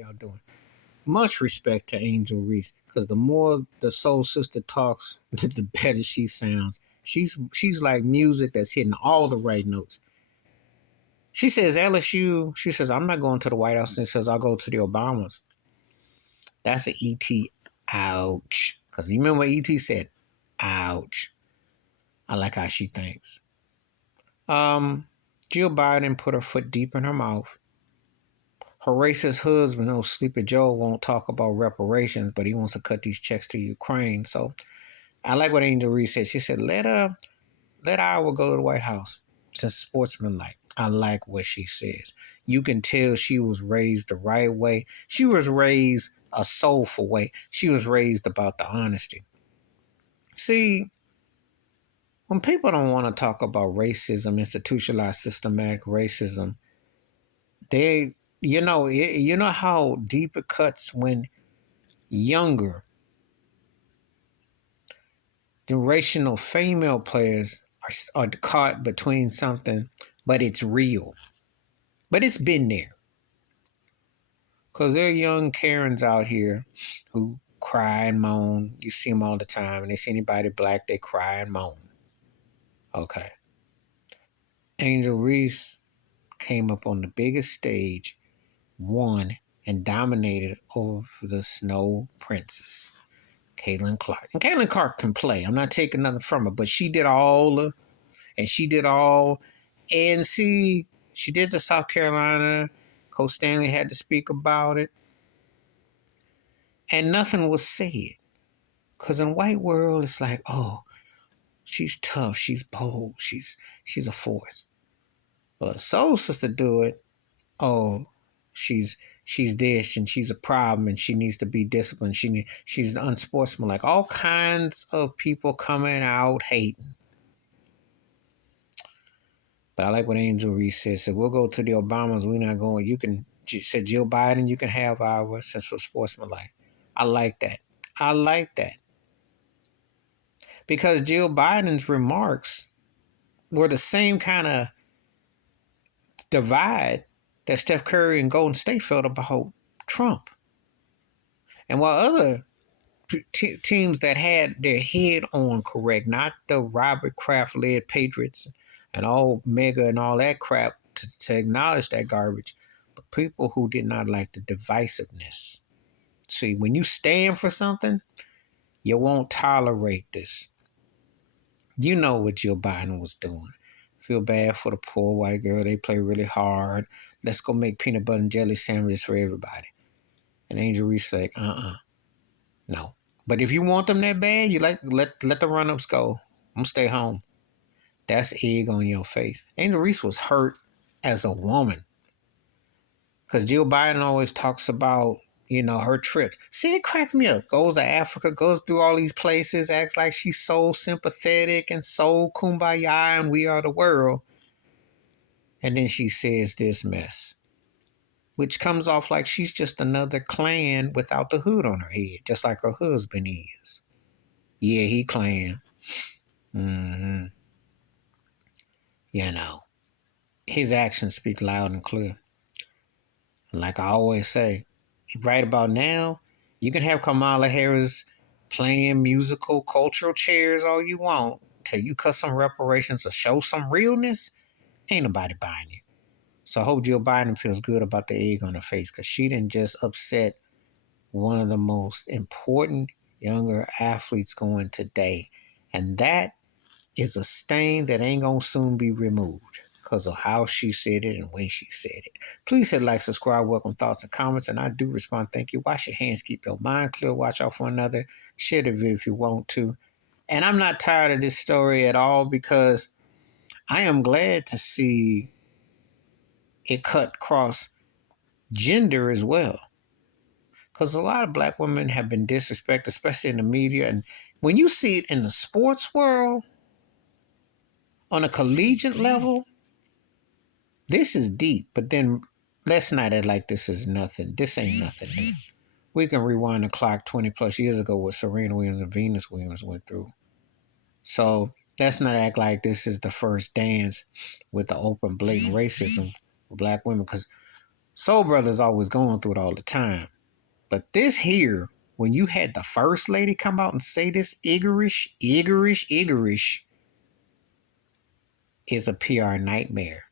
y'all doing? Much respect to Angel Reese, because the more the soul sister talks, the better she sounds. She's like music that's hitting all the right notes. She says LSU. She says I'm not going to the White House. And says I'll go to the Obamas. That's an ET. Ouch. Because you remember what ET said? Ouch. I like how she thinks. Jill Biden put her foot deep in her mouth. Her racist husband, old Sleepy Joe, won't talk about reparations, but he wants to cut these checks to Ukraine. So I like what Angel Reese said. She said, let Iowa go to the White House. Since sportsmanlike. I like what she says. You can tell she was raised the right way. She was raised a soulful way. She was raised about the honesty. See, when people don't want to talk about racism, institutionalized systematic racism, they, you know how deep it cuts when younger generational female players are caught between something, but it's real. But it's been there. Because there are young Karens out here who cry and moan. You see them all the time. And they see anybody black, they cry and moan. Okay. Angel Reese came up on the biggest stage, won, and dominated over the Snow Princess, Caitlin Clark. And Caitlin Clark can play. I'm not taking nothing from her, but she did all. And see, she did the South Carolina. Coach Stanley had to speak about it. And nothing was said. Because in the white world, it's like, oh, she's tough, she's bold, she's a force. But a soul sister do it, oh, she's this and she's a problem and she needs to be disciplined. She's unsportsmanlike. All kinds of people coming out hating. But I like what Angel Reese said. So we'll go to the Obamas. We're not going. You can, said Jill Biden, you can have our sense for sportsmanlike. I like that. I like that. Because Jill Biden's remarks were the same kind of divide that Steph Curry and Golden State felt about Trump. And while other teams that had their head on correct, not the Robert Kraft-led Patriots and all mega and all that crap to acknowledge that garbage, but people who did not like the divisiveness. See, when you stand for something, you won't tolerate this. You know what Joe Biden was doing. Feel bad for the poor white girl. They play really hard. Let's go make peanut butter and jelly sandwiches for everybody. And Angel Reese like, no. But if you want them that bad, you let the run-ups go. I'm gonna stay home. That's egg on your face. Angel Reese was hurt as a woman. Because Jill Biden always talks about, her trips. See, it cracks me up. Goes to Africa, goes through all these places, acts like she's so sympathetic and so kumbaya and we are the world. And then she says this mess, which comes off like she's just another Klan without the hood on her head, just like her husband is. Yeah, he Klan. Mm-hmm. His actions speak loud and clear. And like I always say, right about now, you can have Kamala Harris playing musical cultural chairs all you want till you cut some reparations or show some realness. Ain't nobody buying you. So I hope Jill Biden feels good about the egg on her face because she didn't just upset one of the most important younger athletes going today. And that is a stain that ain't going to soon be removed because of how she said it and when she said it. Please hit like, subscribe, welcome thoughts and comments, and I do respond. Thank you. Wash your hands, keep your mind clear, watch out for another. Share the video if you want to. And I'm not tired of this story at all because I am glad to see it cut across gender as well. Because a lot of black women have been disrespected, especially in the media. And when you see it in the sports world, on a collegiate level, this is deep. But then let's not act like this is nothing. This ain't nothing new. We can rewind the clock 20 plus years ago what Serena Williams and Venus Williams went through. So let's not act like this is the first dance with the open, blatant racism for black women. Because Soul Brother's always going through it all the time. But this here, when you had the first lady come out and say this Iggerish, is a PR nightmare.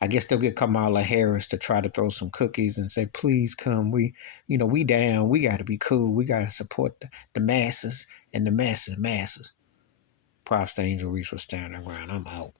I guess they'll get Kamala Harris to try to throw some cookies and say, please come. We down. We got to be cool. We got to support the masses and the masses. Props to Angel Reese for standing around. I'm out.